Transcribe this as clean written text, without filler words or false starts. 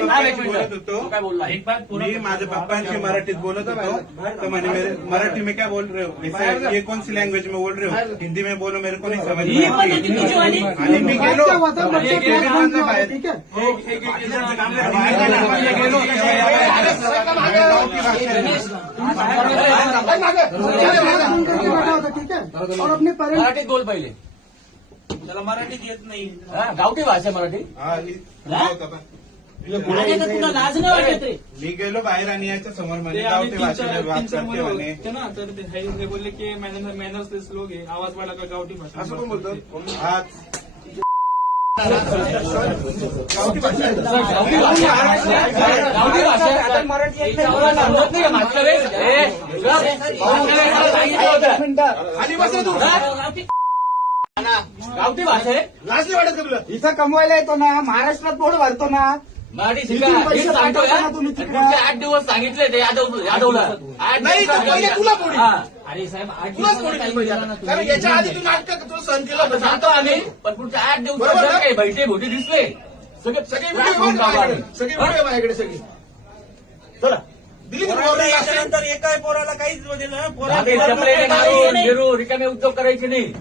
बोलत होतो मी माझ्या पप्पांशी मराठीत बोलत होतो तो म्हणे मराठी में क्या बोल रहे हो ये कौन सी लैंग्वेज में बोल रहे हो हिंदी में बोलो मेरे को नहीं समझ में आणि मी गेलो मराठीत बोल पहिले त्याला मराठीत येत नाही गावठी भाषा मराठी तुला लाज नाही वाटत रे? मी गेलो बाहेर आणि याच्या समोर म्हणे गावठी भाषेत बात करते म्हणे ना तर ते बोलले की मॅनर्स ते स्लोग आहे आवाज वाढला का गावठी भाषा असं कोण बोलतो आज गावठी भाषा आता मराठी समजत नाही का मागच्या वेळेस खाली बस तू गावठी भाषा आहे लाज नाही वाटत का तुला इथं कमवायला येतो ना महाराष्ट्रात पोट भरतो ना मराठी शिका इथून पैसे हेच सांगतो पाठवता या. ना तुम्ही तिकडे. पुढचे 8 दिवस सांगितले ते यादवला 8 नाही तर पहिले तुला पोडी अरे साहेब 8 तुलाच पोडी केली पाहिजे आता. कारण याच्या आधी तू नाटक तू सहन केलं होतं. सांगतो आम्ही पण पुढच्या 8 बरोबर दिवसात ना? काही बैठे भोटी दिसले सगळे सगळे व्हिडिओ बघ माझ्याकडे. सगळे व्हिडिओ माझ्याकडे सगळी चला दिली का याच्यानंतर एका पोराला काहीच दिलं रिकामे उद्योग करायचे नाही